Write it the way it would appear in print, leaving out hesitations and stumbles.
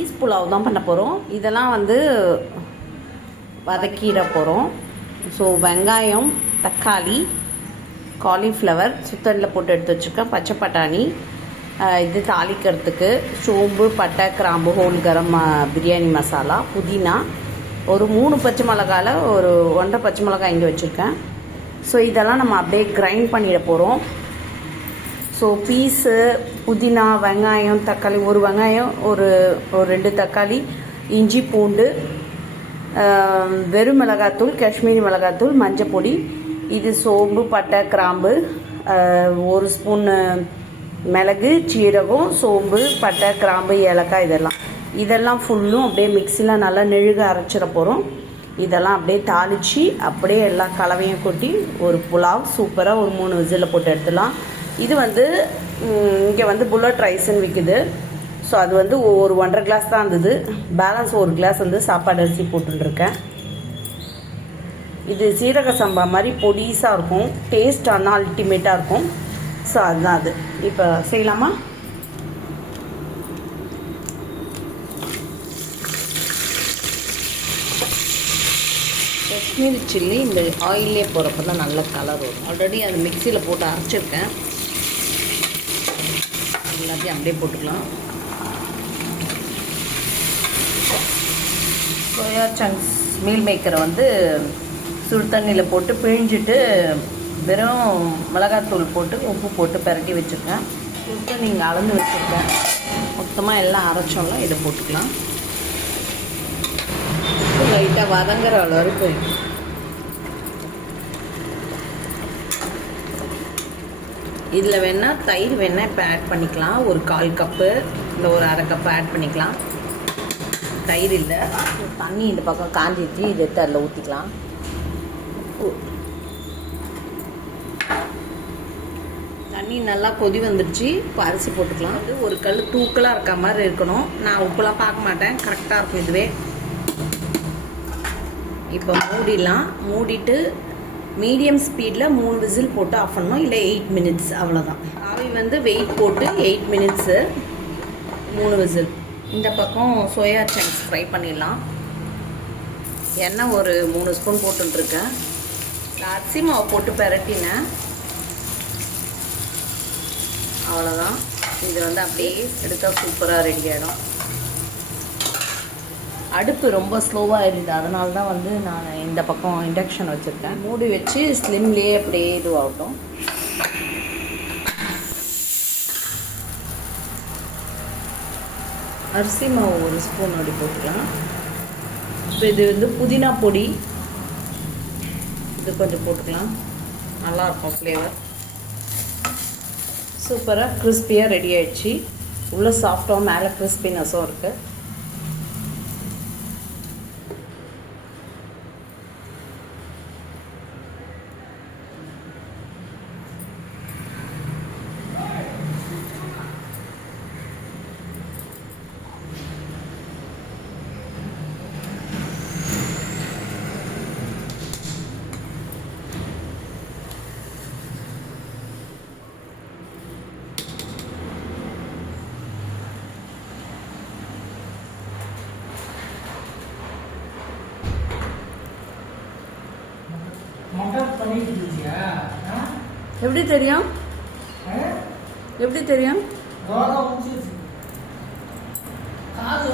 Piece pulao தான் பண்ண போகிறோம். இதெல்லாம் வந்து வதக்கிட போகிறோம். ஸோ வெங்காயம், தக்காளி, காலிஃப்ளவர் சுத்தரில் போட்டு எடுத்து வச்சுருக்கேன், பச்சை பட்டாணி, இது தாளிக்கிறதுக்கு சோம்பு, பட்டை, கிராம்பு, ஹோல் கரம் பிரியாணி மசாலா, புதினா, ஒரு 3 பச்சை மிளகாயில் ஒரு 1.5 பச்சை மிளகாய் இங்கே வச்சுருக்கேன். ஸோ இதெல்லாம் நம்ம அப்படியே கிரைண்ட் பண்ணிட போகிறோம். ஸோ பீஸு, புதினா, வெங்காயம், தக்காளி, ஒரு வெங்காயம், ஒரு 2 தக்காளி, இஞ்சி, பூண்டு, வெறும் மிளகாத்தூள், காஷ்மீரி மிளகாத்தூள், மஞ்சள் பொடி, இது சோம்பு, பட்டை, கிராம்பு, 1 ஸ்பூன் மிளகு, சீரகம், சோம்பு, பட்டை, கிராம்பு, ஏலக்காய், இதெல்லாம் ஃபுல்லும் அப்படியே மிக்சியில் நல்லா நெழுக அரைச்சிட போகிறோம். இதெல்லாம் அப்படியே தாளித்து அப்படியே எல்லா கலவையும் கொட்டி ஒரு புலாவ் சூப்பராக ஒரு 3 விசிலில் போட்டு எடுத்துடலாம். இது வந்து இங்கே வந்து புல்லட் ரைஸ்ன்னு விற்குது. ஸோ அது வந்து ஒரு 1.5 கிளாஸ் தான் இருந்தது. பேலன்ஸ் 1 கிளாஸ் வந்து சாப்பாடு அரிசி போட்டுருக்கேன். இது சீரக சம்பா மாதிரி பொடிசாக இருக்கும், டேஸ்ட் ஆனால் அல்டிமேட்டாக இருக்கும். ஸோ அதுதான் அது. இப்போ செய்யலாமா? காஷ்மீரி சில்லி இந்த ஆயிலே போகிறப்ப தான் நல்ல கலர் வரும். ஆல்ரெடி அது மிக்சியில் போட்டு அரைச்சிருக்கேன். எல்லாத்தையும் அப்படியே போட்டுக்கலாம். சோயா சங்க்ஸ் மீல் மேக்கரை வந்து சுடு தண்ணியில் போட்டு பிழிஞ்சிட்டு வெறும் மிளகாத்தூள் போட்டு உப்பு போட்டு பிரட்டி வச்சுருக்கேன். சுடு நீங்கள் அளந்து வச்சுருக்கேன். மொத்தமாக எல்லாம் அரைச்சோம்ல இதை போட்டுக்கலாம். லைட்டாக வதங்குற அளவுக்கு இதில் வேணால் தயிர் வேணால் இப்போ ஆட் பண்ணிக்கலாம். ஒரு 1/4 கப்பு இல்லை ஒரு 1/2 கப்பு ஆட் பண்ணிக்கலாம். தயிர் இல்லை, தண்ணி இந்த பக்கம் காஞ்சிச்சு, இதை எடுத்து அதில் ஊற்றிக்கலாம். தண்ணி நல்லா கொதி வந்துடுச்சு. இப்போ அரிசி போட்டுக்கலாம். அது ஒரு கல் தூக்கலாக இருக்க மாதிரி இருக்கணும். நான் உப்புலாம் பார்க்க மாட்டேன், கரெக்டாக இருக்கும் இதுவே. இப்போ மூடிடலாம். மூடிட்டு மீடியம் ஸ்பீடில் 3 விசில் போட்டு ஆஃப் பண்ணணும், இல்லை 8 மினிட்ஸ், அவ்வளோதான். ஆவி வந்து வெயிட் போட்டு 8 மினிட்ஸு 3 விசில். இந்த பக்கம் சோயா சங்க்ஸ் ஃப்ரை பண்ணிடலாம். எண்ணெய் ஒரு 3 ஸ்பூன் போட்டுருக்கேன். அரிசி மாவு போட்டு பிரட்டினேன், அவ்வளோதான். இது வந்து அப்படியே எடுத்தால் சூப்பராக ரெடி ஆகிடும். அடுப்பு ரொம்ப ஸ்லோவாக இருக்குது, அதனால தான் வந்து நான் இந்த பக்கம் இண்டக்ஷன் வச்சுருக்கேன். மூடி வச்சு ஸ்லிம்லேயே அப்படியே இதுவாகட்டும். அரிசி மாவு 1 ஸ்பூன் அப்படி போட்டுக்கலாம். இப்போ இது வந்து புதினா பொடி, இது கொஞ்சம் போட்டுக்கலாம், நல்லாயிருக்கும் ஃப்ளேவர். சூப்பராக கிறிஸ்பியாக ரெடி ஆகிடுச்சு. உள்ளே சாஃப்டாக மேலே கிறிஸ்பினஸும் இருக்குது. எப்படி தெரியும்? எப்படி தெரியும்? காது